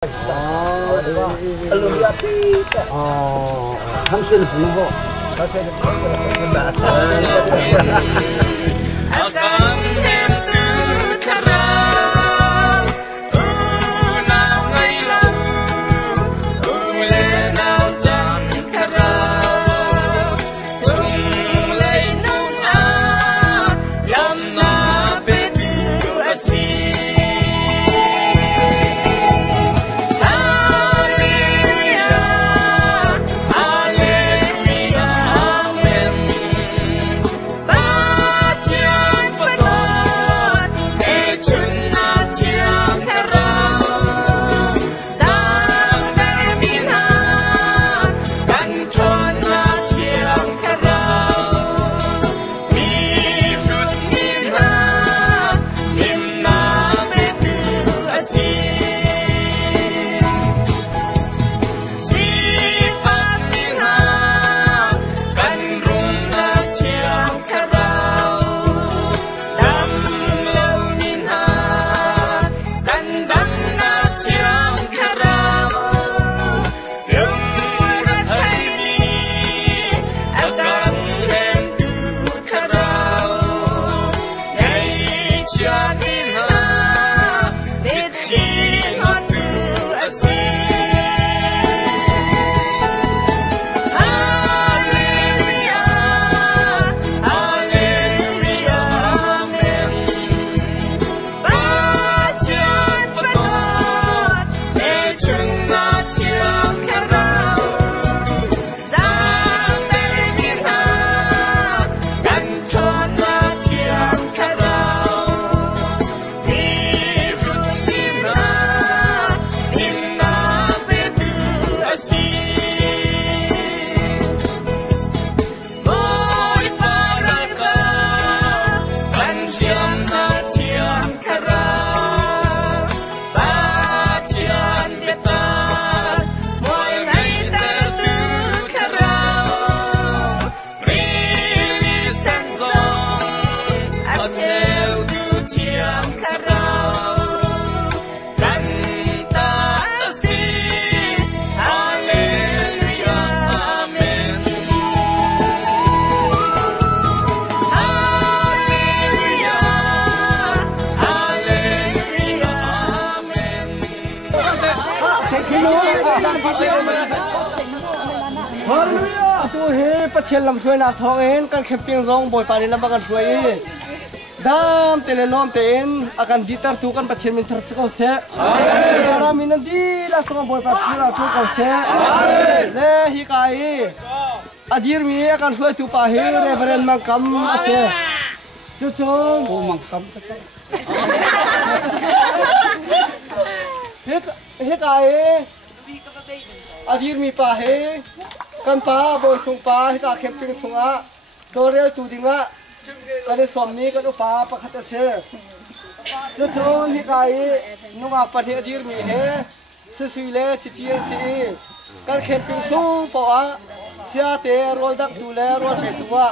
Luar biasa. Hasil bunuh. Hasil Chen lam thuê na thong en kan camping zong boy pari lam kan thuê dam telenom ten akan ditar tu kan patchen min thar chko se ara min di la chong boy pa chira tu ko se le hi kai adir mi akan thuê tu pa he reverend mang kam ase chu chong bo mang kam he kai adir mi pa he kan pa boy sung pa ka camping sunga dorel tu dinga kan somni kan pa pakhat ase chu chon hi kai nuwa pani adir mi he susuile chichi si kan camping sung pa sia te rol dak tu le rol pe tuwa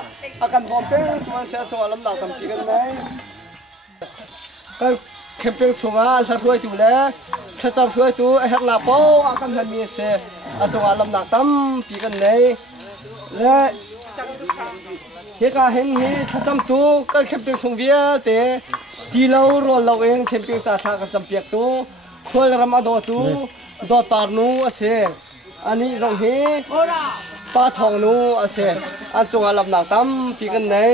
akan bompe tuwa sia cholam la tam pigan mai kan camping sunga la roi tu le khacham roi tu hek na po akan han mi se a chunga lam nak tam pi kan nei le he ka hen hi khacham tu kan camping sung via te ti lo ro lo en camping cha tha kan champiak tu khol rama do tu do tar nu ase ani jong he pa thong nu ase a chunga lam nak tam pi kan nei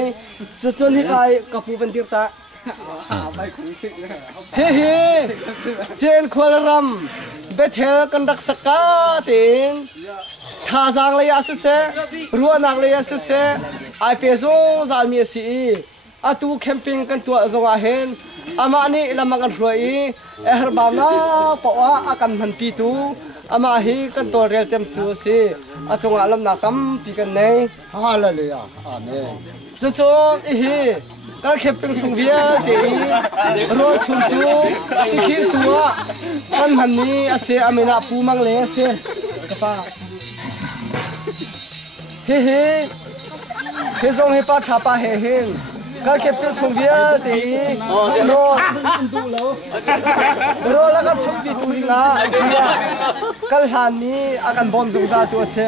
chu chon hi kai kapu ban dir ta he chen kholaram bethel kan rak saka tin tha jang le ase se ruwa nak le ase se ai pe zo zal mi si atu camping kan tu zonga hen ama ni lamang kan roi her ba na pawa akan han pi tu ama hi kan to rel tem chu si achunga lam na tam pi kan nei hallelujah amen chu chu hi kan camping sung via te ro chun tu ti khir tu kan han ni ase amina pu mang le se ka pa he zong he pa chapa he hen Kan kepil chungvia te ro la kan chungpi turinga kal hani akan bom jongza tu se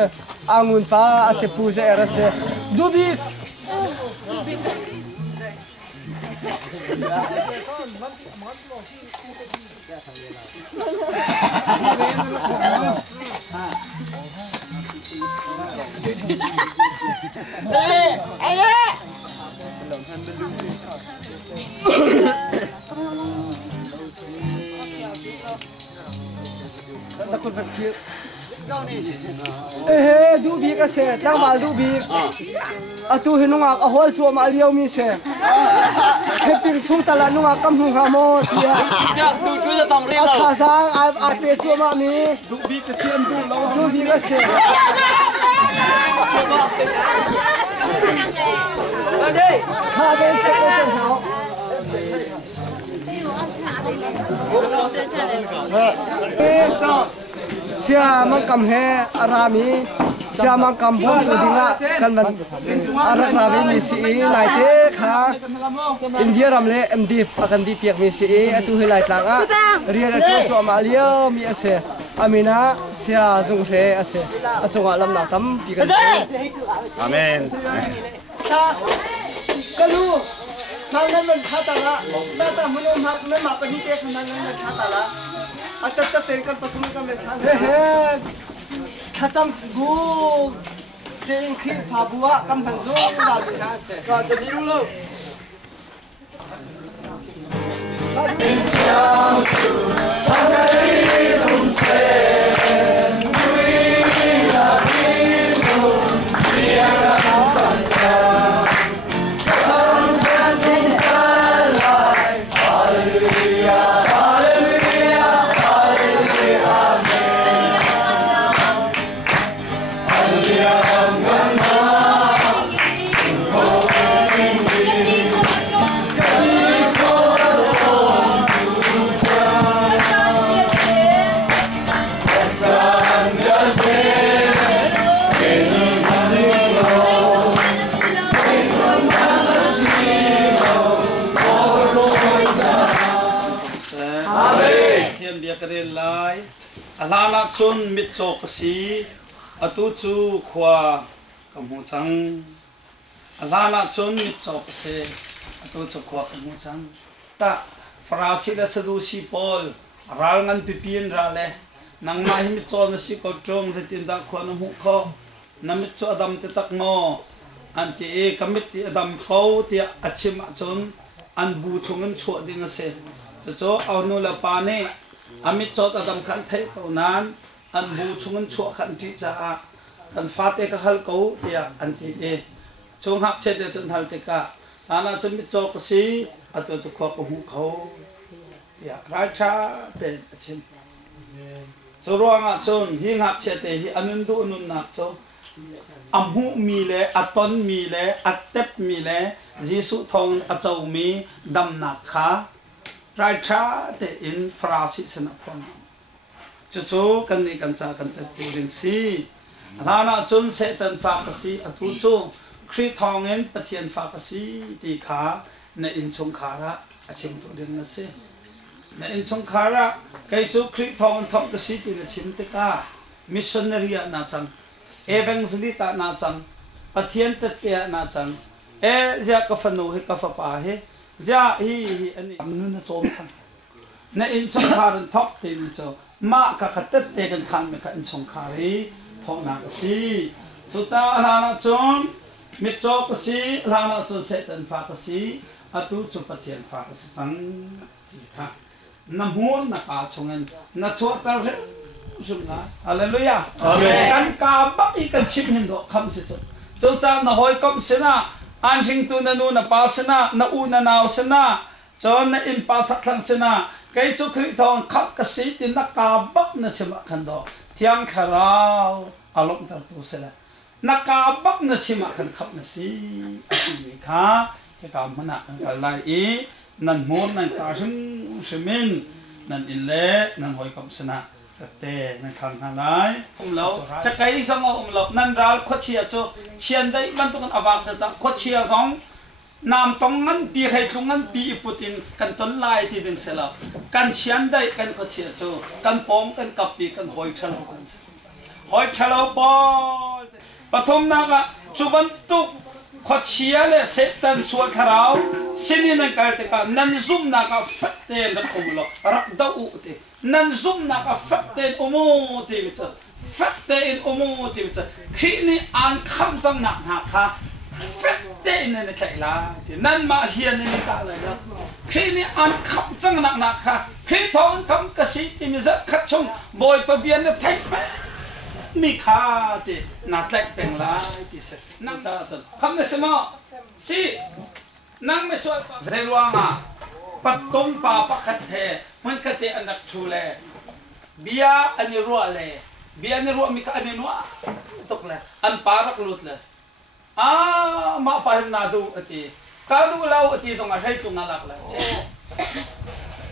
angun pa ase puja era se dubi dubi ka se tang mal dubi atu hinunga a hol chu ma liao mi se kheping chung tala nunga kam hu ha mo tia du ja tong ri lo tha sang a pe chu ma mi dubi ka se du lo dubi ka se kha ben che ko chen hao siya mang kam he arami siya mang kam bom tu dinga kan ban arak rawi mi si lai te kha India ramle MD akan di piak mi si atu hilai tlanga rian atu chu amalio mi ase amina siya zung he ase achunga lam na tam pi kan amen kalu mangan man khatala data mulo mak na ma pa ni te khanan na khatala atat ta terkan pathum ka me chan he khacham gu chen khi pha bua kam than zo da bi ha se ka de diu lo alana chun mit chok si atu chu khwa kamu chang alana chun mit chok se atu chu khwa kamu chang ta farasi la sadu si pol ral ngan pipin rale nang ma hi mit chon si ko trong se tin da khwa na hu kho na mit cho adam te tak mo an ti e kamit ti adam ko ti achim chun an bu chungan chho ding se cho awnu la pa ne amit chot adam khan thai ko nan an bu chungan chho khan ti cha kan fa te ka hal ko tia an ti e chung hak che de chun hal te ka ana chun mit chok si atu chu kho ko hu kho tia ra cha te chim churuanga chun hi hak che te hi anun du nun na cho amhu mi le aton mi le atep mi le jisu thong achau mi dam na kha right cha te in frasi sana phon chu kan ni kan cha kan te turin si rana chun se tan fa ka si atu chu khri thong en pathian fa ka si ti kha na in chung khara achim tu den na se na in chung khara kai chu khri thong thong ka si ti na chim te ka missionary na chang evangelist na chang pathian te na chang e ja ka fanu he ka fa pa he ja hi ani amnu na chom sang na in chung kharan thok tin cho ma ka khatat te kan khan me ka in chung khari thok na ka si chu cha na chon mi chok ka si la na chon se tan fa ka si atu chu pathian fa ka si chang ha na mun na ka chongan na cho ta re sumna hallelujah amen kan ka ba I kan chim hin do kham se chu cha na hoi kom se na an hing tu na nu na pa sana na u na naw sana chon na in pa sak thang sana kai chu khri thong khap ka si tin na ka bak na chima khan do thiang kharao alom tar tu sela na ka bak na chima khan khap na si mi kha ke ka mana an ka lai I nan mon nan ka hring nan in le nan hoi kom sana te nan khang na lai lo cha kai song lo nan ral kho chia cho chian dai man tu kan awak cha kho chia song nam tong ngan pi hai tlung ngan pi putin kan ton lai ti ding sela kan chian dai kan ko chia chu kan pom kan kap pi kan hoi thalo kan hoi thalo bol pathom na ga chuban tu kho chia le setan sual tharau sinin an kal te ka nan zum na ka fatte na khumlo rak da u te nan zum na ka fatte umu te mi cha fatte in umu te mi cha khini an kham chang na na kha fatte in ne thai la nan ma sian ni ta la la khini an kham chang na na kha khi thong kam ka si ti mi za khat chung boy pa bian na thai mi kha te na tlai peng la ti se nang cha cha kham ne se ma si nang me so zelwanga patum pa pakhat he man ka te anak thule bia ani ro le bia ni ro mi ka ani no tok le an parak lut le ma pa na du ati ka du lau ati song a thai tu na lak la che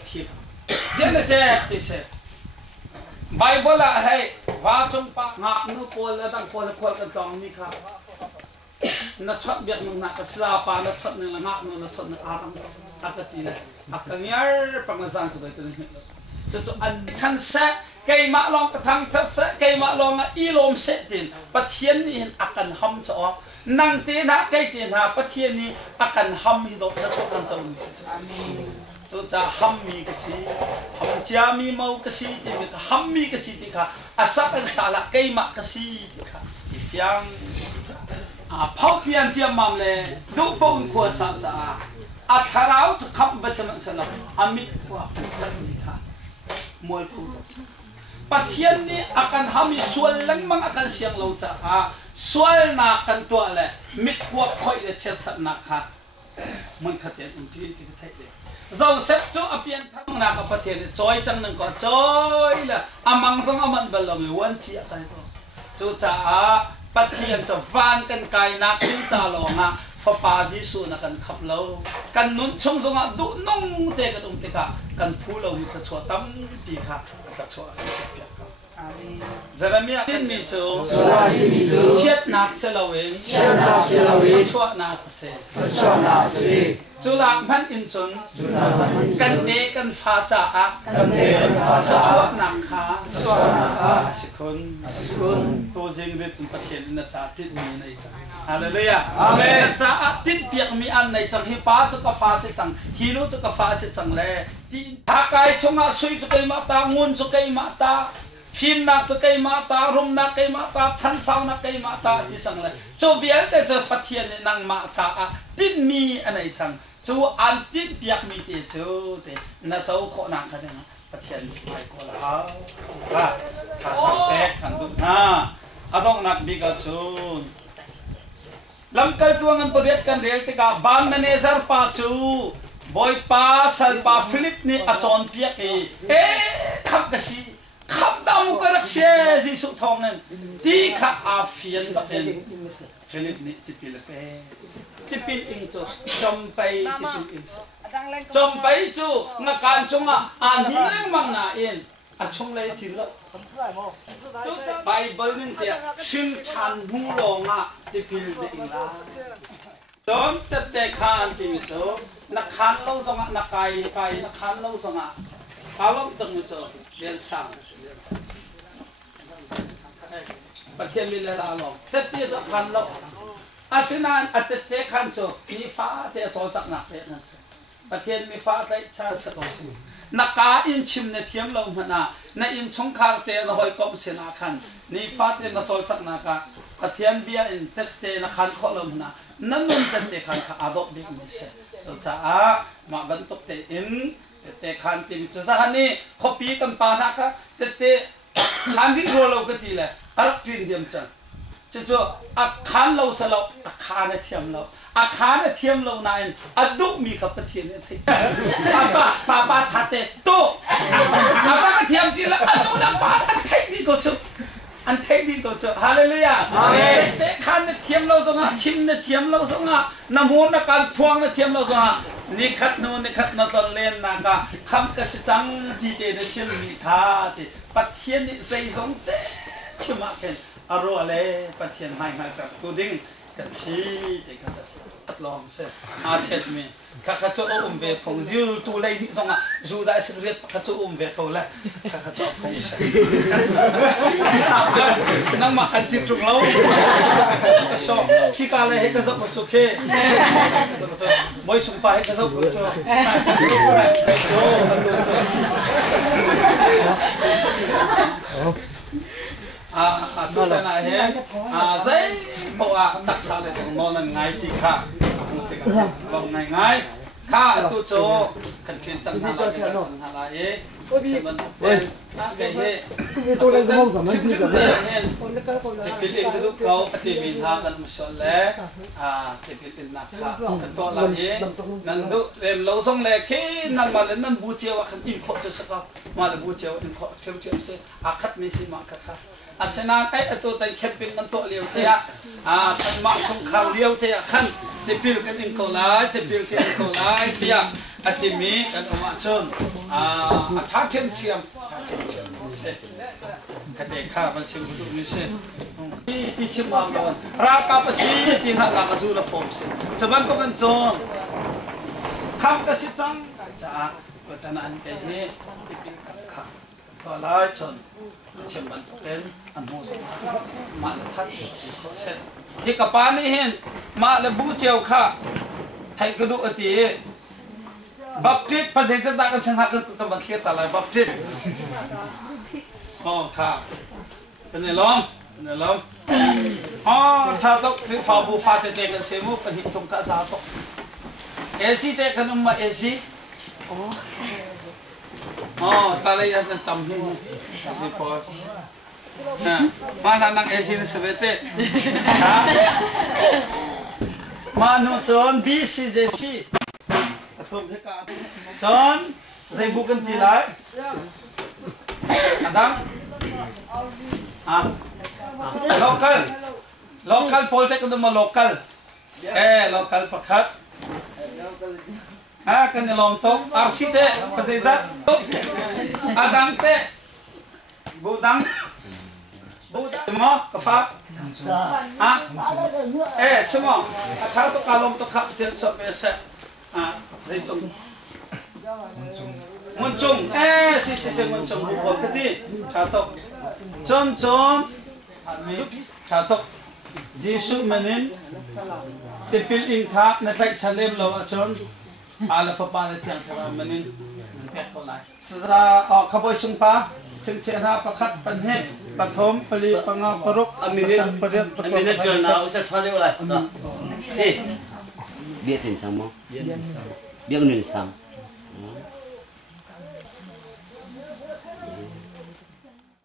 thip jena che ti se Bible la hai wa chung pa ngak nu pol la dang pol khol kan tong mi kha na chot biak nu na ka sla pa na chot ni la ngak nu na chot na a tang akati la akanyar pang na san tu dai tu ni chu an chan sa kai ma long ka thang thak sa kai ma long a i lom se tin pathian ni akan ham cho nang te na kai te na pathian ni akan ham hi do na chot kan chau ni amen so cha ham mi ka si ham cha mi mau ka si ti ka ham mi ka si ti ka asak an sala kai ma ka si ti ka ti fyang phau pian chia mam le du bon ko sa cha a tharau chu khap ba sam san amit ko ni ka mol pu pathian ni akan ham i sual lang mang akan siang lo cha ha sual na kan to le mit ko khoi le chet sat na kha mun khaten un ti ti thai le zau sep chu apian thang na ka pathian choi chang nang ko choi la amang song aman bal lo me wan chi akai ko chu cha pathian cha van kan kai na kin cha lo nga fa pa ji su na kan khap lo kan nun chung zong a du nong te ka dum te ka kan phu lo mi cha chwa tam pi kha cha chwa Jeremia tin mi chu chet nak se lo wen chwa nak se chu la man in chun kan te kan pha cha a chwa nak kha sikun to jing re chun pathian na cha tin mi nei cha hallelujah amen cha tin piak mi an nei chang hi pa chu ka fa se chang hi lu chu ka fa se chang le tin tha kai chunga sui chu kai ma ta ngun chu kai ma ta phim na chu kai ma ta rum na kai ma ta chan sau na kai ma ta ti chang le chu bian te chu pathian ni nang ma cha a tin mi anai chang chu an tin piak mi te chu te na chau kho na kha na pathian mai ko la ha tha sa pek kan du na adong nak bi ga chu lam kal tuang an poriat kan rel te ka ban manager pa chu boy pa sal pa philip ni achon piak e khap ka si khap dam ko rak se ji su thong an ti kha a fian ba ten philip ni ti pil pe ti pil ing chu chom pai ti pil ing chom pai chu nga kan chung a an hi lang mang na in a chung lai thi lo Bible nin te shin chan hu lo nga ti pil de ing la dom te te khan ti mi chu na khan lo zong na kai na khan lo zong a kalom tong mi chu bien sang pathian mi le la lo te ti cho khan lo asinan at te khan chu mi fa te cho chak na te na pathian mi fa te cha sa ko chu na ka in chim ne thiam lo hna na in chung khar te na hoi kom se na khan ni fa te na chol chak na ka pathian bia in te na khan kho lo hna nan nun te khan kha adop bi mi se so cha a ma ban tok te in te khan ti mi chu sa hani copy kan pa na kha te khan ri ro lo ka ti le arak tin diam chan chu a khan lo sa lo a khan na thiam lo a khan na thiam lo na in a du mi kha pathian ne thai cha pa tha te to a ba thiam ti la a du la pa thai ni ko chu an thai ni ko chu hallelujah amen te khan na thiam lo so nga chim na thiam lo so nga na mo na kan phuang na thiam lo so nga ni khat na ton len na ka kham ka si chang ti te de chim mi kha ti pathian ni sei song te chima ken aro ale pathian hai ta tu ding กันชีเด็กกันจะลองเสอาเช็ดมีข้าจะอุ้มเวพงจิวตัวเลยนี่ส่งอ่ะจูได้สิเรียกข้าจะอุ้มเวเขาเลยข้าจะพงเสนั่งมากันจิตจุกเราก็ชอบขี้กาเลยให้ก็ชอบสุขีบ่อยสุภาพให้ก็ชอบสุขีตัวนั้นเห็นใจบอกว่าตักสาเลยส่งนอนง่ายที่ข้าลองง่ายข้าตัวโจกันเพียนจังหาละจังหาละเชื่อมันเป็นนั่งไงตัวเล็กก็มองสมัยที่จะเห็นจะพิลินลูกเขาปฏิบินหากันมุสลิมจะพิลินนักข้ากันตัวละนั่นดูเรียนเราส่งเลยแค่นั่นมาเลยนั่นบูเจียวขันอินขอจะสักมาเลยบูเจียวอินขอเชื่อมเสียอาคัดไม่สิมาค่ะอาสนะไอ้ตัวแต่แคปปิ้งกันตัวเลี้ยวเทียท่านมาชมข่าวเลี้ยวเทียขันเทพิลกันอินโคลายเทพิลกันอินโคลายเทียอติมีกันออกมาชนท้าเทียมเชียมเสร็จกระเตะข้ามันเชื่อมทุกมิเศษที่ชิมมาก่อนราคาภาษีที่หักราคาสูงละฟอมเสร็จสบันก็กันจนข้ามกระสิจังจ้าก็ตอนนั้นแค่นี้ที่เป็นข้าก็ไล่ชนเชื่อมันเป็นอันโมสมาละชัดเสร็จที่กับปานี่เห็นมาละบูเจียวข้าไทยกระดูกอตีบัพติสภาษาต่างกันสังหารกันตัวบังเคียตอะไรบัพติสอ๋อค่ะเป็นไงล้อมอ๋อชาวตกฟาบูฟาเตเตกันเสมุปหิตุงกะสาตกเอซีเตกันอุมมาเอซีอ๋อตาเลยยังจำที่สิพอมานังเอซีนี่สเวตเตมาโนจอนบีซีเจซีจอนใจบุกันทีไรดังlocal politik untuk local local pakat kan lomtok arsite petizat adang te budang semua kafak semua acara tu kalau untuk kap dia sampai set Muncung, si muncung bukan keti, catok, John, catok, Yesus menin, tepil ingkap, naik salem lawa John, ala papalet yang cara menin, pekolai. Setelah kaboy sumpah, cengcera pakat penhe, patom, peli pangau peruk, pesan periak, Aminat jurnal, usah cari ulah. Biết tiền sang không? Biết nền sang.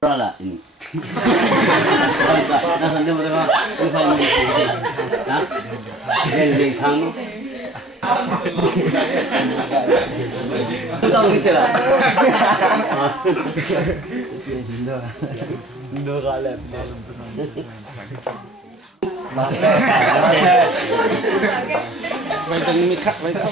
Đó là ini. Nah, nanti mereka usah ini. Hah? Nền sang nó. Tahu bisa lah. Dua kali. Vậy từng mikak vậy đó.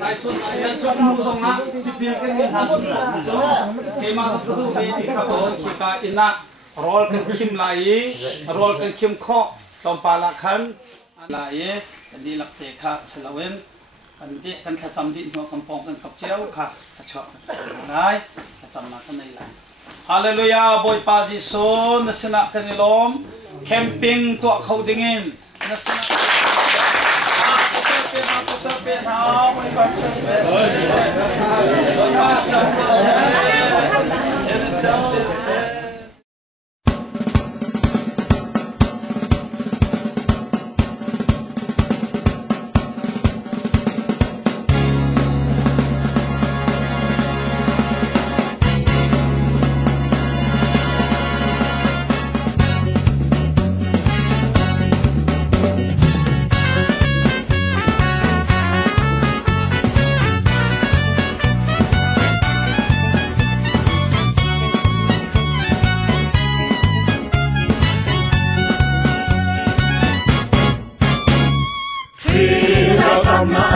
Tại xuân này nhân xuân mua xong á, thì tiền cái người hàng xuân đó, cái mà sắp tới về thì các bạn chỉ cả ina roll cái kim lại, roll cái kim kho, tôm pa lạc khăn lại, đi lạc tệ khác selawen, kan thật chăm đi nó kampong kan cặp chéo khác, thật chọn đấy, thật chăm là cái này lại. Hallelujah, boy pa Jisun, nasina kanilom, camping tua kau dingin, nasina.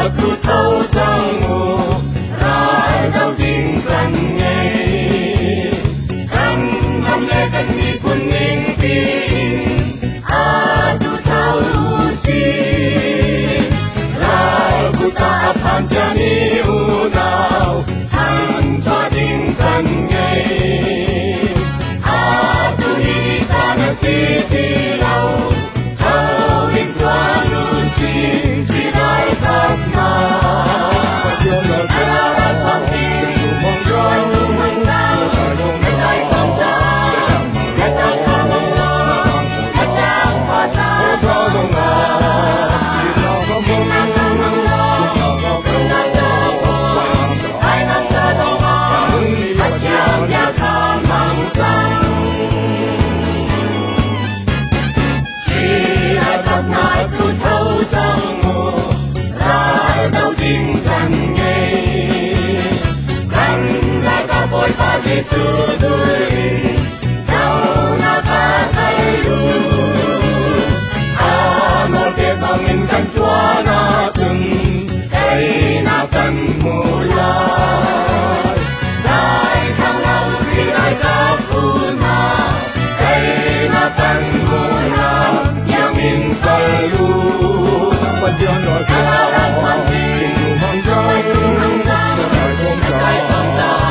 Aku tahu tamu, rai kau tinggal ngay, kan Suduri kau nakakalu Anol ke panginkan tuana sung kay nakan mulai Dai kang lau sinay kapuna kay nakan mulai yang inkalu Pagyan or kalarang mangkin Mangjang Nakay samsang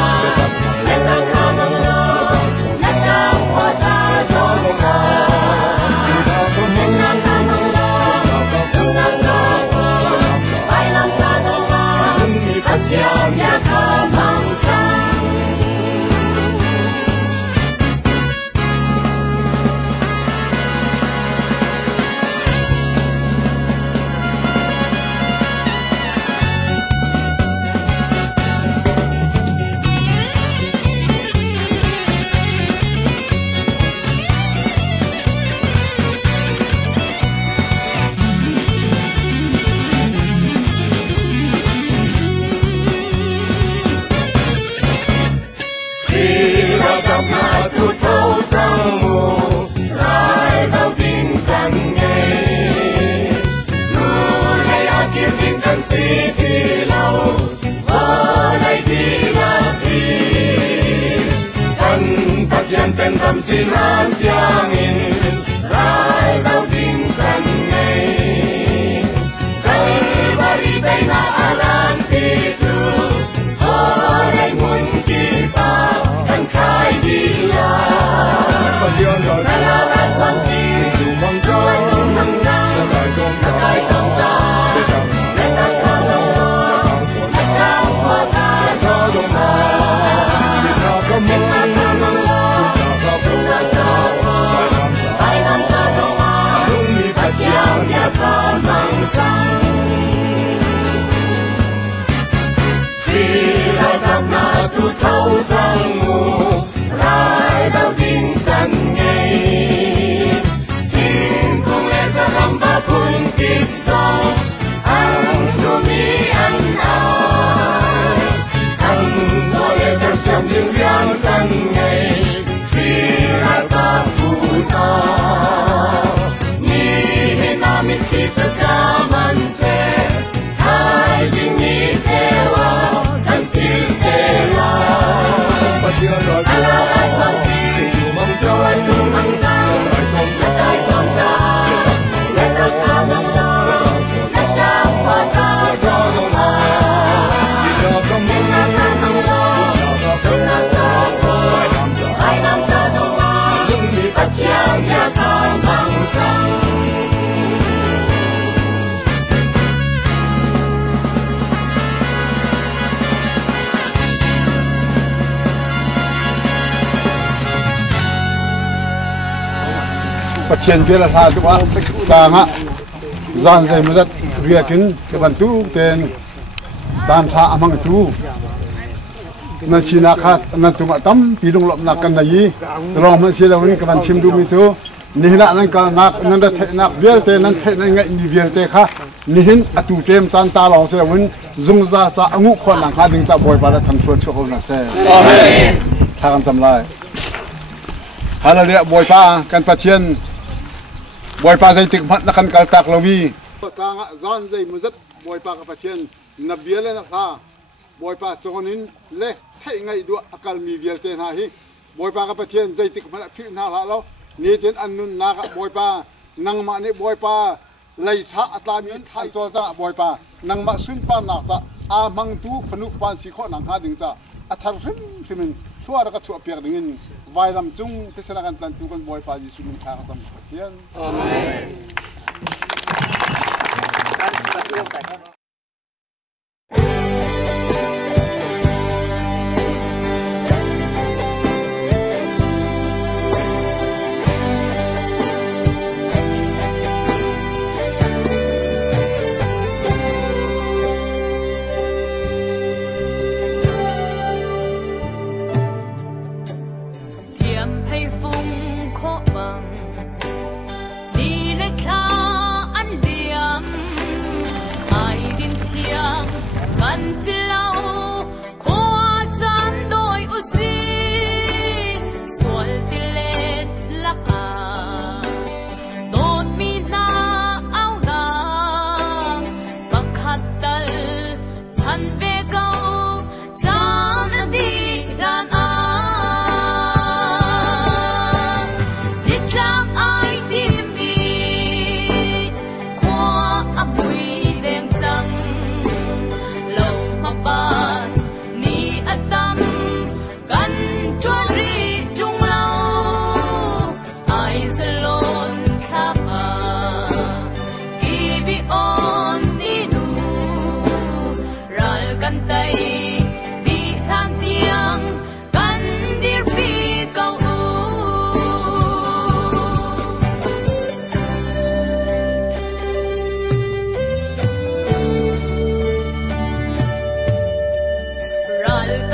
Ten tâm xin an tiếng in rai đau tim cần nghe cây bari tay na alan tisu hai muốn kita kan khai đi la bagian dari dalam hati mangjang nakay samsang nakay kamu nakay wata jodoma kita kamu tu thâu sang mù rai đau tim cần nghe tim không lẽ ra làm ba kun kịp gió ăn sumi ăn ai sang gió lẽ ra xem những viên cần nghe khi ra ta phụ ta ni hình nam in khi chắc cha man se hai dinh ni theo kan til tela bagian dari dalam hati mangjang nakay samsang nakay kamu nakay wata jodoma kita kamu sunat joko ay nam jodoma at yang yakang mangjang Pasien dia lah satu ah, tanga zan saya muzat riakin kebantu ten tam sa amang tu nasi nakat cuma tam pilung lop nakan lagi terus masih lawin keban simdu itu nihna nan kal nak nan da nak biar te nan te nan ngai biar te kha nihin atu tem chan ta law se lawin zung za cha angu khon nang kha ding cha boy para tham chuan chu na se amen thang jam lai hala dia boy pa kan pasien boy pa zai tik mat nakan kal tak lawi tanga zan zai muzat boy pa ka pasien na biale na kha boy pa chonin le thai ngai du akal mi bial te na hi boy pa ka pasien zai tik mat phi na la lo ni ten annun na ka boy pa nang ma ni boy pa lai tha atla min thai cho za boy pa nang ma sun pa na cha a mang tu phanu pan si kho nang ha ding cha athar rim simin thua ra ka chu piak dingin vai lam chung tisana kan tan tu kan boy pa ji sumin tha ka tam pasien amen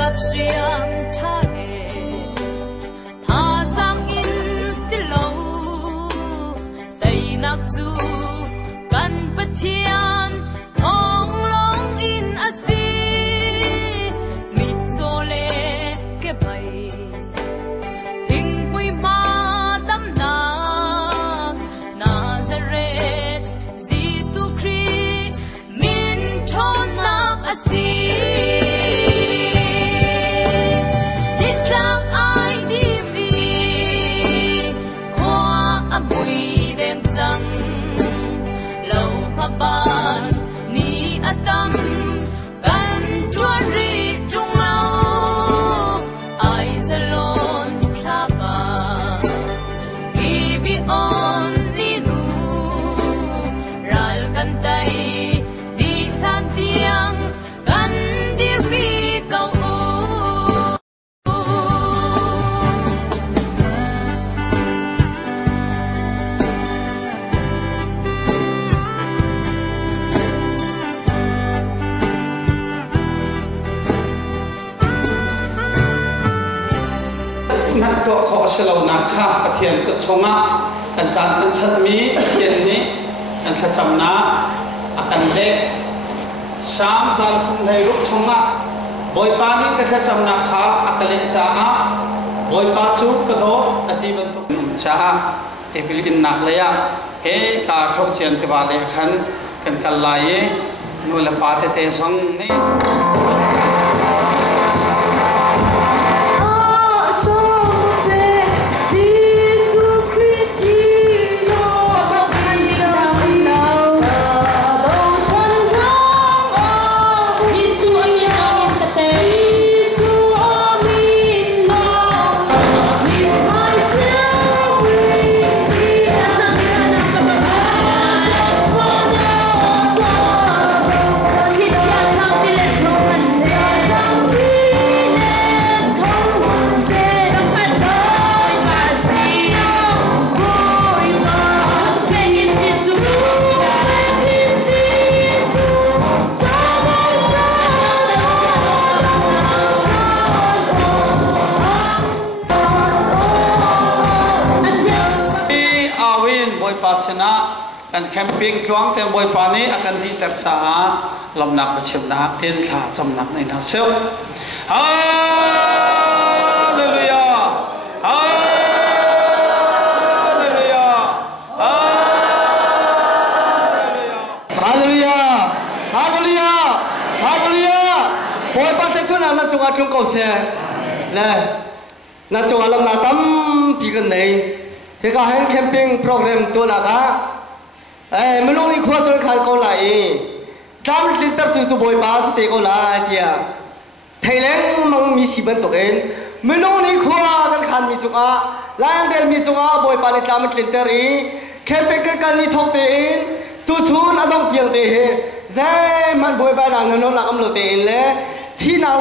กับเสียงชาเอพาสังอินสิโลได้นักจูกันปะเทียนทองลงอินอาซีมิโซเลเก็บไปทิ้งปุยมาดำนานาซาเรตซีสุครีมินชนนักอาซีดิจังไอดีวีควาอบุยเดงจังเหล่าพบานนี้อดัมกันจวนรีจงเล่าไอจะลนคลาบากีบิออนลีนูรัลกันไตดีทันเตียงกันดีรีเก่านักตัวขอเฉลานักข้าปะเทียนก็ชงอ่ะกันจานกันชัดมีเย็นนี้กันขจำนะอากันเล็กสามสารฟุ้งในรูปชงอ่ะบอยปานี้ก็ขจำนักข้าอากันเล็กจ้าอ่ะบอยปาจูกระโดดอธิบันตุจ้าอ่ะเอพิลินนักเลยอ่ะเฮ้ตาทบเชียนที่บ้านเลยขันกันกันไล่นู่นละปาเตเตสงนี่ กันแคมปิ้งกวางแต่บอยปานี้อาการที่ตักษาลำนักประชิมนะเทียนขาจำนักในนาเซลฮาเลลูยาฮาเลลูยาฮาเลลูยาฮาเลลูยาฮาเลลูยาบอยปาเตชนะนักจงอาจงเก่าเสียนะนักจงอาลำนักตั้มปีกันไหนที่เขาให้แคมปิ้งโปรแกรมตัวนักอ่ะไม่รู้นี่ขั้วจนขาดก็ไหลตามลิ้นตับจู่ๆบอยปาสเตก็ไหลเดียไทยแลนด์มันมีสิบันตัวเองไม่รู้นี่ขั้วกันขาดมีจุกอ่ะล้านเดียวมีจุกอ่ะบอยปาเลยตามลิ้นตับอีแค่เป็นกันนี่ทอกเตนตัวชูนอดองเกียงเตะใจมันบอยปาหนังนนหลักอมโลเตนเลยที่นั่ง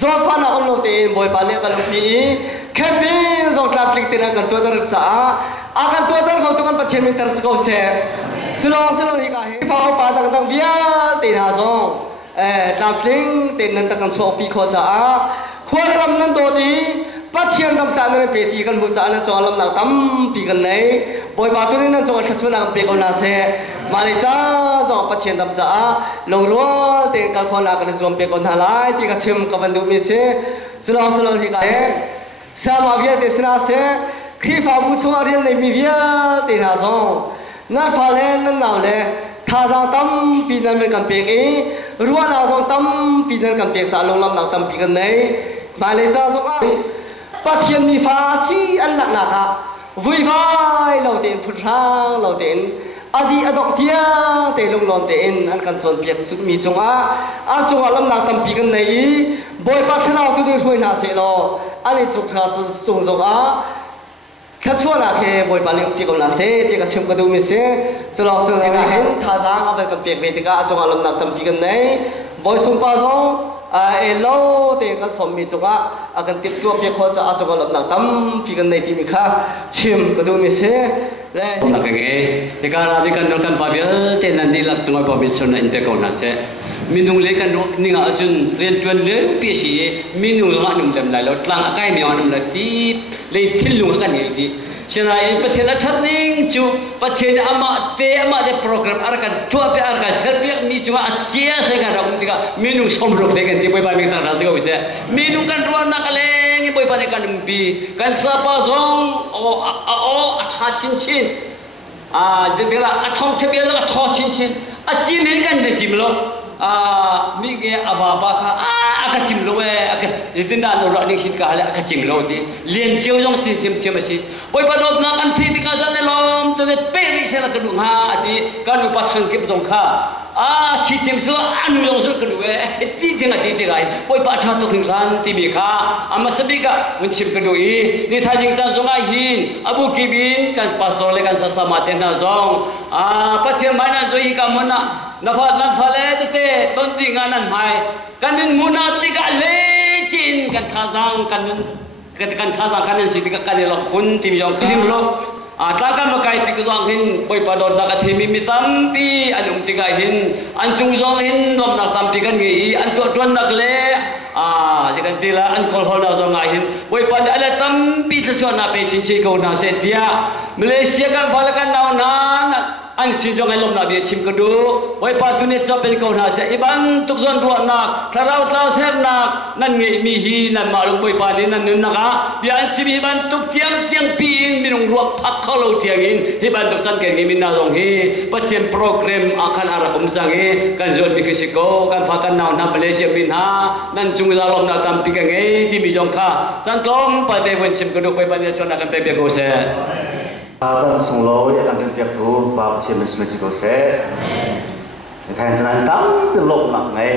จอฟ้าหนักอมโลเตนบอยปาเลยกันปีแค่เป็นจอดลิ้นเตนกันตัวนั้นจ้าakan tuan kau tukan pacien minta sekau se, selong ni kah? Kau pada tentang biar tidak song, dapat tidak tentang sopi kau cah, kau dalam nanti di pacien dalam cah ni peti kan buat cah ni jualan nak tam pikan ni, boy batu ni nanti jual kacau nak pekau nase, Malaysia jual pacien dalam cah, long tinggal kau nak kena jual pekau halai, tiga cem kawan tu misi, selong ni kah? Sama biar desna se. Khi phá vũ chung ariel này mi vía tiền hà song, na phá lên na nào le, tha giang tâm pi nan men kan pek e, ruan hà song tâm pi nan kan pek sa long lam nak tâm pi kan nei, ba le cha song a, pa thiên mi phá si an lak na ka, vui vai lâu tiền phut sang lâu tiền, adi adok tia te long lom tiền an kan chon pek chuk mi chung a chung a lam nak tâm pi kan nei, boy pa thana tu du soi na se lo, ani chuk tha chung zong a. Kacau nak ke boy paling pikul nasi, dia kacau kadu misi, selong nak hen, thazang apa yang pek pek tiga, acung alam nak tempikan ni, boy sumpah song, elo, dia kan suami juga akan tip dua pek kau acung alam nak tempikan ni timika, cium kadu misi, le. Nak ke, jika nanti kan babil, dia nanti langsung babil sunnah inte kau nasi, minung le kan ninga chun ren chuan le pi si minung nga num jam lai lo tlang akai mi anum la ti le thilung kan ni ti sina in pathen athat ning chu pathen ama te ama de program arkan tua pe arkan serbiak ni chu a chia se kan ra umtika minung som rok de kan ti boy ba mi ta ra se ko se minung kan ruan na kaleng boy ba de kan umpi kan sapa zong o atha chin chin jendela athong thebia la tho chin chin a chin ne kan de chim lo mi ge ababa kha aka chim lo aka dinda no ra ning sin ka aka chim lo di lien chiu yong tim tim asi boy pa dot na kan thi ka za le lom te pe ri se la ka du ha di kan pa chang kip jong kha si tim so anu yong so ka du ti dinga ti gai boy pa tha to khing san ti mi kha ama sabi ka un chim ka du i ni tha jing ta zonga hin abu kibin kan pastor le kan sa sama ten na zong pa che mana zo i ka mona nafat nan phale te ton ti nganan mai kanin muna ti ka le chin kan khazang kan khazang kanin si ti ka kanelo kun tim yong tim lo ta kan makai ti ka hin poi pa don da ka thimi mi tampi anum ti ka hin an chung zong hin nom na tampi kan ngi an to ton nak le jikan tila an kol hol na zong hin poi pa ala tampi ta so na pe chin chi ko na se dia Malaysia kan phale kan naw na an si jong ai lom na bi chim ka du wai pa tu ne chop pe ko na se iban tuk zon ro na tharau tau se na nan nge mi hi nan ma lu wai pa ni nan nun na ka bi an chi bi ban tuk tiang pi mi nong ruak phak kho lo tiang in hi ban tuk san ke ngi min na long hi pa chen program akan ara kum sang hi kan zon bi ki si ko kan pha kan naw na Malaysia bin ha nan chung la lom na tam pi ka nge ti mi jong kha san tom pa de wen chim ka du wai pa ni chon na kan pe pe ko se Azan sunglo ya kan tiap tu bab chen mes mes ko se than san tam te lok nak ngai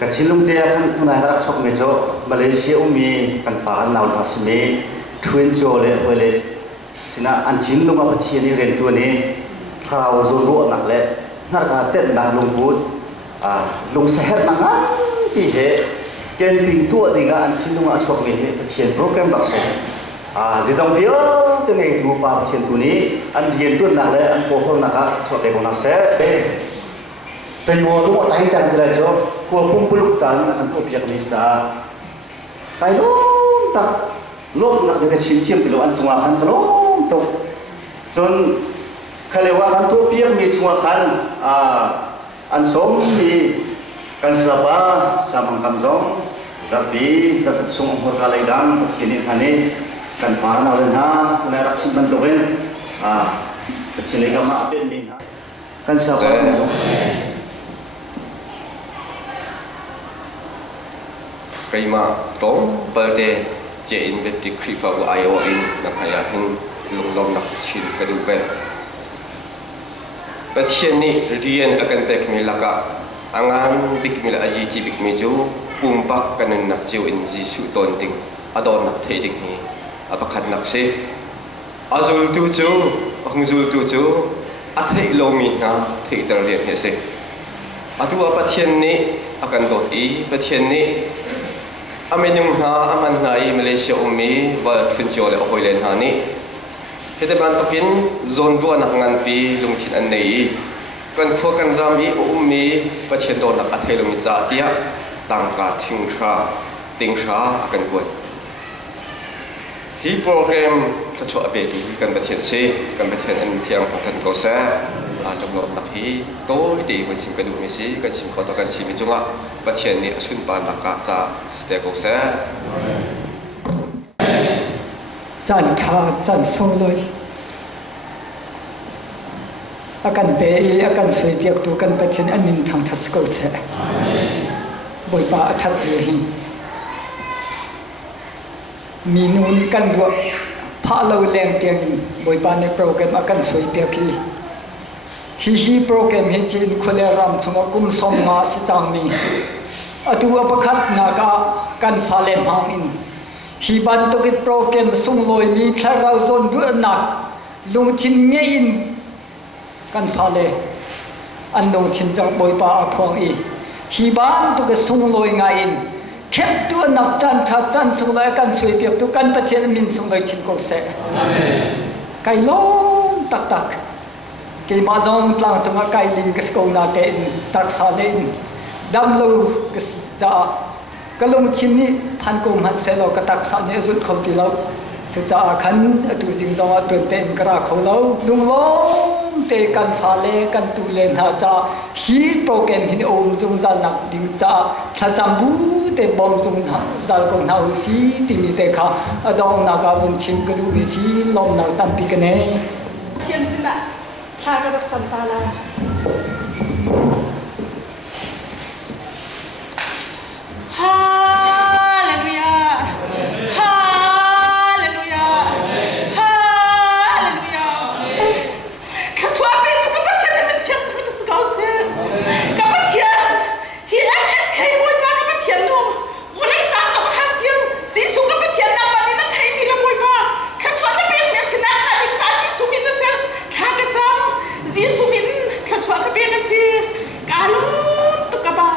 ka chilum te kan tunai ra chok me jo Malaysia umi kan pa naw pasme twin jo le wele sina an chin lu ma chen ni ren tu ni khao zo ro nak le nar ka te na lung put lung seher na nga ti he ken ping tu ti ga an chin lu ma chok me he chen program bak se di dòng phía từ ngày thu vào trên tu ní anh diệt tuần nào đấy anh cố không nào cả cho để con nào sẽ tây hồ lúc mà tay chẳng thì là cho của phun bút sáng anh có việc gì sao tay lúc ta lúc nào cái chín chiêm thì lúc anh chung anh lúc tục chọn khai lệ qua anh tu việc mi chung anh sống thì kan siapa sama kamzong tapi tak sung umur kalai dang kini kane kan parna len ha kuna raksin bantuin kecil ka ma apen din ha kan siapa kaima tom birthday je in beti kripa wa ayo in na kaya hin lom nak chin kadu be patien ni rian akan tek milaka angan big mil aji ci big miju pumpak kanen nak jiu in ji su ton ting adon nak thei ding ni apakhat nak se azul tu chu hungzul tu chu athei lo mi na thei tar rian he se atu patien ni akan dot i patien ni amenyum ha aman nai Malaysia umi wa khunjo le hoi len ha ni hete ban tokin zon du anak ngan pi lungchin an nei kan kho kan ram i umi patien do nak athei lo mi za tia tangka ting sha akan buat hi program khacho abe tu kan patien se kan patien an tiang patan ko sa trong lo nak hi to ti ko chim ka du mi si kan chim ko to kan chim chunga patien ni asun pa nak ka cha te ko sa chan kha chan so loi akan be akan sui tiak tu kan patien an min thang thas ko se boi pa that je hi mi nun kan wa pha lo leng tiang boi pa ne program akan sui tiak hi program hi chin khole ram chunga kum som ma si chang mi atu apakhat na ka kan phale mang in hi ban to ki program sung loi mi tharau zon du na lung chin nge in kan phale an lung chin jang boi pa a phong i hi ban to ke sung loi nga in khep tu nak chan tha chan sung loi kan sui piak tu kan patien min sung loi chin ko se amen kai long tak tak cái mà dòng lang trong cái linh cái câu na tên tak sa lên đâm lâu cái đó cái lông chim ní phan cùng hắn sẽ lo cái tak sa này rút không thì lâu thực ra khăn tu chính do tuần tên cái ra không lâu đúng lắm tê căn phá lê căn tu lên hà cha khí program hình ôm trong gia nặng đình cha cha chăm bú tê bom trong gia công hậu khí tình tê khá ở đâu nào cả vùng chim cái đu khí lom nào tam pi cái này thiên sinh ạ cha cái đất sầm ta là Hallelujah Hallelujah Hallelujah các chúa biết các bác thiên mình thiên mình được cao sen các bác thiên hi em thấy môi ba các bác thiên luôn hôm nay sáng tổng hàng thiên sĩ số các bác thiên nào mà đi nó thấy mình là môi ba các chúa nó biết mình xin ăn ăn trả sĩ số mình nó xem các cái trăm sĩ số mình các chúa các biết cái gì cả lúc tụi các bà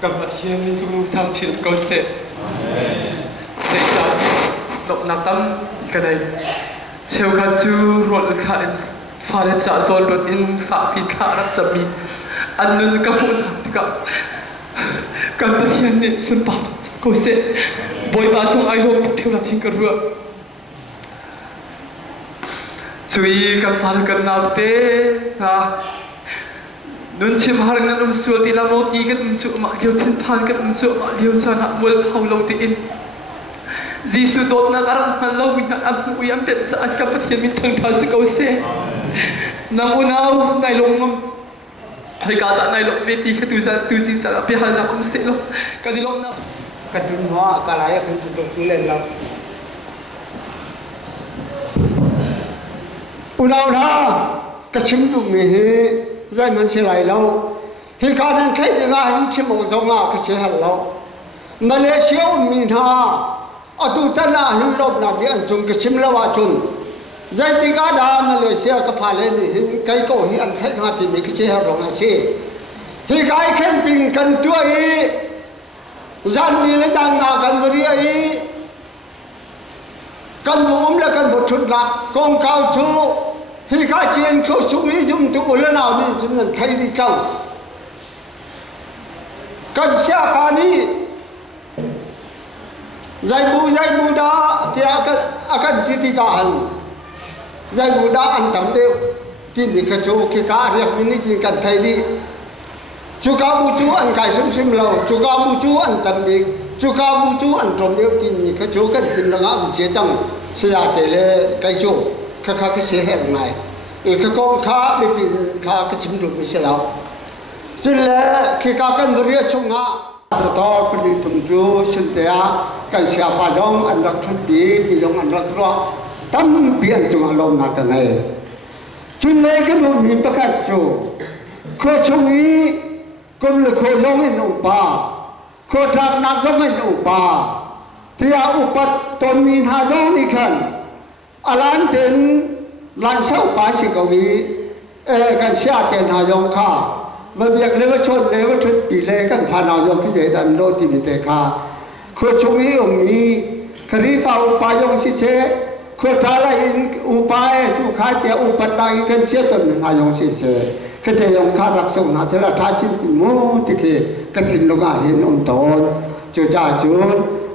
Cảm ơn Thiên Linh Dung sang chuyện câu sẽ dễ dàng động nạp tâm cái này theo khăn chú ruột khai phá lên trả dồn luật in phá phí khá rắp tập mì ăn luôn các hôn cảm ơn Thiên Linh xuân bảo câu sẽ bồi bà xong ai hôm theo là thiên cơ rửa chú ý cảm phá cần nào tế nun chim har na nung sual ti lam ti kan unchu ma kêu thiên phan kan unchu ma liu cha na mul khau lo ti in Giêsu dot na karam han lo min na am uyam te cha ka pathian min thang thal se ko se nam unau nai long ngam hai ka ta nai long me ti ka tu ti ta pi hal na kum se lo ka di long na ka dun hoa ka lai ka tu tu len la unau na ka chim tu me he rồi mình sẽ lại lâu thì cả nên thấy được là những chiếc mũ giống nào cái sẽ hẳn lâu Malaysia mình ha ở tu tân là những lốp nào bị ăn chung cái chim lâu à chung rồi thì cả đã Malaysia cái phải lên thì cái cổ thì ăn hết hoa thì mình cái sẽ hẳn lâu là gì thì cái camping cần tuổi dân đi lấy tăng nào cần người ấy cần uống là cần một chút lạc con cao chú thì các chuyện có suy nghĩ dùng tụ lên nào đi chúng mình thấy đi trong cần xe cả đi dây bu đó thì akan titi kahan dây bu đó ăn tầm đều tin đi cái chỗ cái cá riêng mình chỉ cần thấy đi chú cá bu chú ăn cải sim lâu chú cá bu chú ăn tầm đi chú cá bu chú ăn trộm đều tin đi cái chỗ cần tin là ngã một chế trong xe kể lên cái chỗ cái xe hẹn này cái con cá bị cá cái chim được bị xe lao cho nên khi cá cần bơi chung ngã to cái gì thùng chú xin té cái xe phá giống ăn đặc chút đi giống ăn đặc rõ tâm biển chung ăn lồng nát này cho nên cái đồ mình tất cả chú khô chung ý con lực khô giống ấy nụ ba khô thang nát giống ấy nụ ba thì upat tôn mình hà giống đi khẩn alan tên lan sau ba sự cầu ý cái xe tiền hà giống khá mà việc nếu chốt tỷ lệ các phản nào giống cái gì đàn đô thì tệ khá khô chung ý ông ý cái đi vào dùng xí chế khô trả lại upai chú khá chế upat lại cái chế tuần hà giống xí chế cái thế giống khá đặc sủng hà sẽ là thà chín mũ thì cái thìn lúc à hiện ông tôn chú cha chú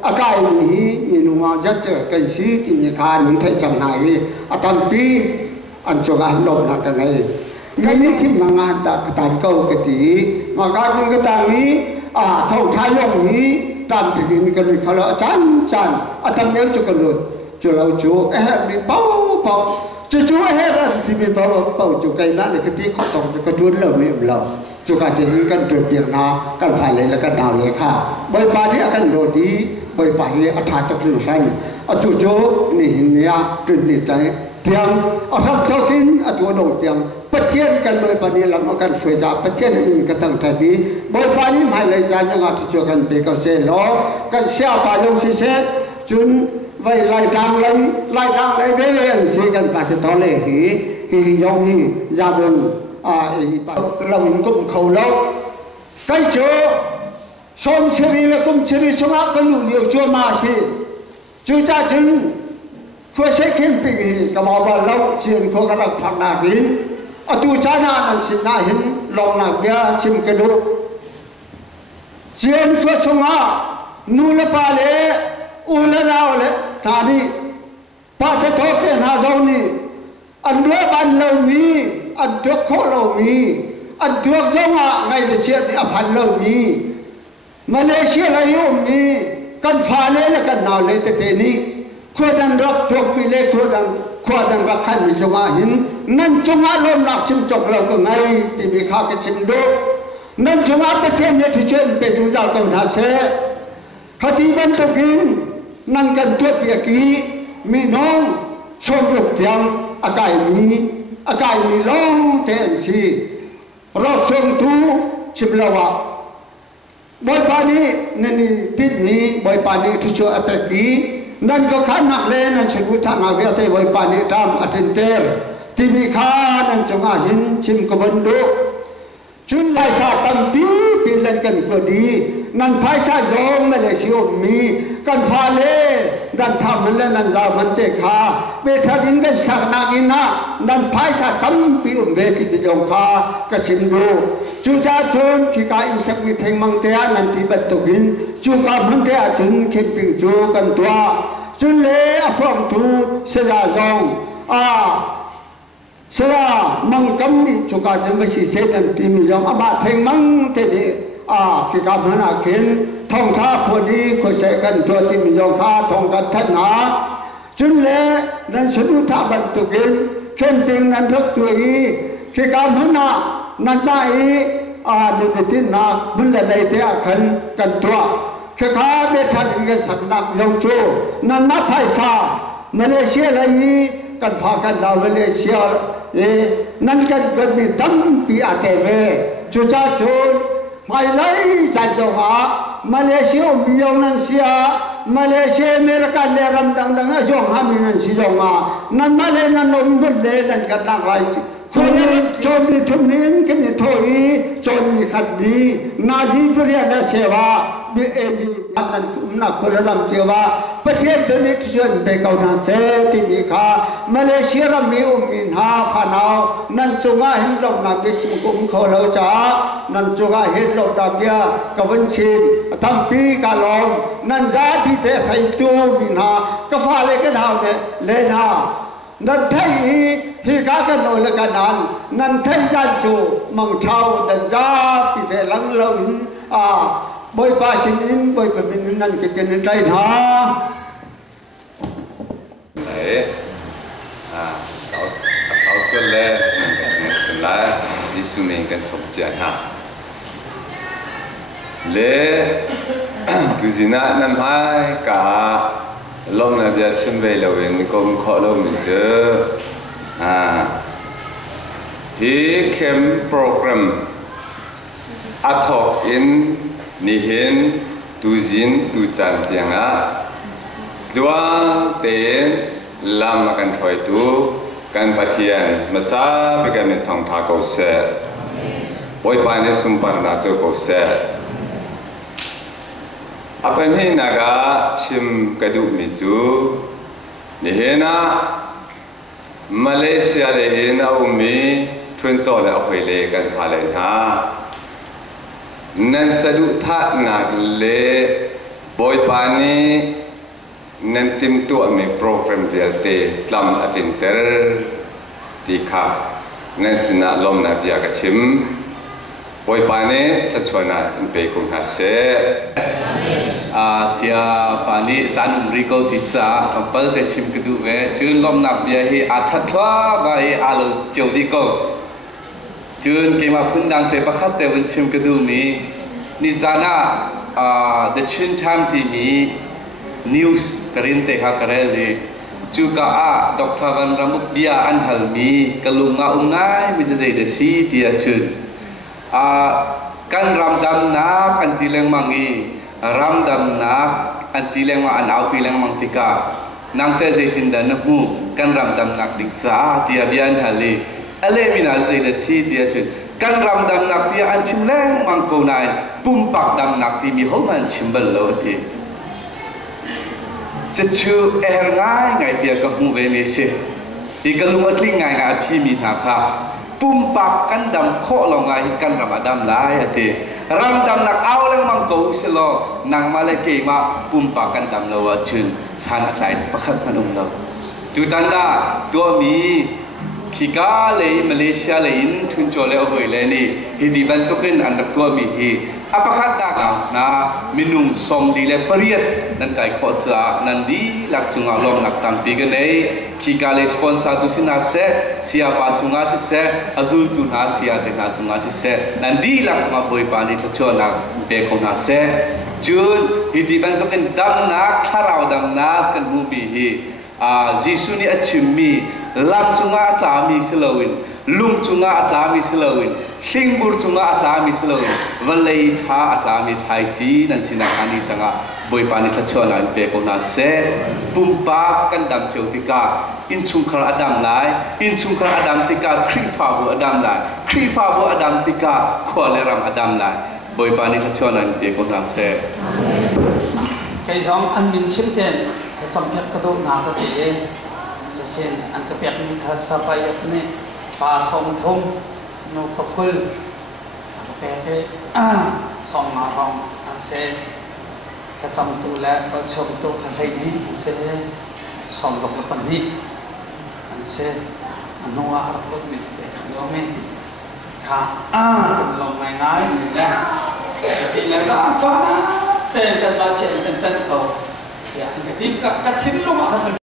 cái này mình nói rất là cái gì thì người ta những thấy chẳng này tâm pi anh cho anh lột là cái này thì mà ngàn ta cái câu cái gì mà cái ta nghĩ thầu thái lòng nghĩ làm thì cái gì phải là chán tâm nhớ cho cái luật cho lâu chú bị bao chú hết thì bị bao chú cái đó là cái tiếng khó tổng cái chuột lợm miệng lợm chú cả chỉ cần trượt tiền nào cần phải lấy là cần nào lấy khá bởi ba thì cần đồ đi bởi phải ở thả cho lưu xanh ở chú này nhà truyền đi trái tiang orang jokin atau dong tiang pecian kan boleh pani lam akan suja pecian ini ketang tadi boleh pani mai lai jan yang atu jokan bekau selo kan siapa yang sise jun vai lai dang lai bebe yang si kan pasal tole hi yong hi jabun ini lau kum kau lau kai jo som seri le kum seri sunga kalu liu jo masih juta jun kau sekian pergi kamau balau cian kau kadang panahin atu cana dan sinahin long nagia sim kedua cian kau sunga nula pale ula naule tadi pada toke nazoni andua ban laumi andua kolaumi andua zonga ngai becet apan laumi Malaysia layum ni kan fale le kan naule teteni kuadan rak tok pile kuadan rakan ni cuma hin nan cuma lom nak sim cok lau ko ngai ti bi kha ke sim do nan cuma petien ne thuchen pe du ja ko na se khati ban to kin nan kan tuat ya ki mi nong som ruk tiang akai mi long ten si ro som tu sim lawa boy pani nani tit ni boy pani thucho apeti nan ko khan nak le nan chibu tha ma ve te boy pani tam atenter ti mi kha nan chunga hin chim ko bandu chun lai sa tam pi pin lan kan ko di nan phai sa yong na le siu mi kan pha le dan tham man le nan za man te kha be tha din ga sa na gin na nan phai sa tam pi be ki bi yong kha ka chim du chu cha chun ki ka in sak mi theng mang te nan ti bat to gin chu ka man te a chun khip ping chu kan tua chun le a phong tu se ya zong sera mang kam ni chu ka jam ba si se dan ti mi yong aba theng mang te ni ki ka man a ken thong tha pho ni ko se kan to ti mi yong kha thong kan than na chun le nan su tha ban tu gin khen ting nan thok tu gi ki ka man na nan ta i ni ti na bun la dai te a khan kan to ki ka be tha ni ga sak nak yong chu nan na phai sa Malaysia lai kan pha kan la Malaysia nan kan mi dam pi atv chu cha chun mai lai cha jo ha Malaysia mi yong nan sia Malaysia America le ram dang dang a jong ha mi nan si jong ma nan ma le nan nom bun le nan kan na laiคนจนมีทุนนี้ก็มีทอยจนมีขัดดีนาจีเรียนเชวามีเอจีนั้นนักคนละลำเชวาประเทศตัวนี้ชวนไปเกาหลีเซติมีขามาเลเซียมีมีนาพานาวนั่นจงอาเห็นลงนักดิฉันกุมเขาเราจ้านั่นจงอาเห็นลงดาวเบียกวันชินทำปีกาลองนั่นจ้าที่เตะไทยตัวมีนากฟ้าเล็กดาวเนี่ยเลนานั่นไทยที่กากันโนเลกันนั้นนั่นไทยจันจูมังเท้าดันจ้าปีเตลังลงบอยฟ้าชินินบอยเป็นนั่นก็จะนั่นได้นะไหนเขาส่วนแรกมันเป็นไรที่สุนิงกันสมใจฮะเล่คือจีน่านั่นให้กาลมน่าจะชิมไปแล้วเองก็มีข้อลมเหมือนเดิมที่เข้มโปรแกรมอัดทอกอินนี่เห็นตูจินตูจันเตียงดวงเต็นลำมากันถอยตูกันปะเทียนมาซาไปกันเป็นทองทาโกเสโอยปานนี้สุมปานนาโจโกเสอาเป็นที่นักชิมกระดูกมิจูนี่เห็นนะมาเลเซียเลยเห็นเอามีทุนโจเลยเอาไปเลยกันพาเลยนะนั่นสะดุดท่านักเลยบอยปานีนั่นติมตัวมีโปรแกรมเดียร์เตะลำอาทิตย์เตอร์ที่ขานั่นสินะลมนับยากชิมบอยปานีจะชวนนันไปกุงหาเสเสียปานีซันริโกติสาเปิดแต่ชิมกระดูกชื่อลมนับยาให้อาทัดว่าไปอาลูเจียวดิโกชื่อเกี่ยมาพื้นดังแต่ประคับแต่วันชิมกระดูกนี้นิจานะเดชินทามที่มีนิวส์กระรินเตะข้ากระเรลี juga Dr. Van Ramuk dia Halmi kelunga ungai menjadi desi dia cun kan ramdam nak antileng mangi ramdam nak antileng ma anau pileng mangtika nang te zaitin dan hu kan ramdam nak diksa dia bian hali ale minal zai desi dia cun kan ramdam nak dia an chimleng mangko nai pumpak dam nak ti mi homan chimbal lo ti cecu ngai dia ke hu ve me se di kalung atling ngai api mi tha kha pumpak kan dam kho lo ngai kan ramadam lai ate ramdam nak awleng mangko selo nang maleke ma pumpak kan dam lo chun san atlai pakhat manum lo tu tanda tua mi Kika le Malaysia lain tun jole ohoi le ni hindi bantukin anak tua mi hi apakah tak na minum som di le periat dan kai kota nandi langsung alom nak tampi genei Kika le sponsor tu sinase siapa cunga sise azul tu nasia dengan cunga sise nandi langsung boy pani tercual nak bekon nase jun hindi bantukin dam nak harau dam nak kan mubi hi Jisu ni acimi lam cunga atami selawin lung cunga atami selawin singbur cunga atami selawin valai tha atami thaiji nan sinakani sanga boy pani thachuana pe ko na se pumpa kan dam cheutika in chungkhar adam lai in chungkhar adam tika krifa bu adam lai krifa bu adam tika kholeram adam lai boy pani thachuana pe ko na se kai jong an min simten sampai kedua nak tu sen an kepiak ni khasa payak ni pasong thum no kapul kepiak som marong ase kacam tu la kacam tu khai ni ase som lok lepan ni ase anu arap kot ni yo me kha long ngai ngai ni la bila sa fa ten ta ba chen ten ten ko ya jadi kat tim lu mak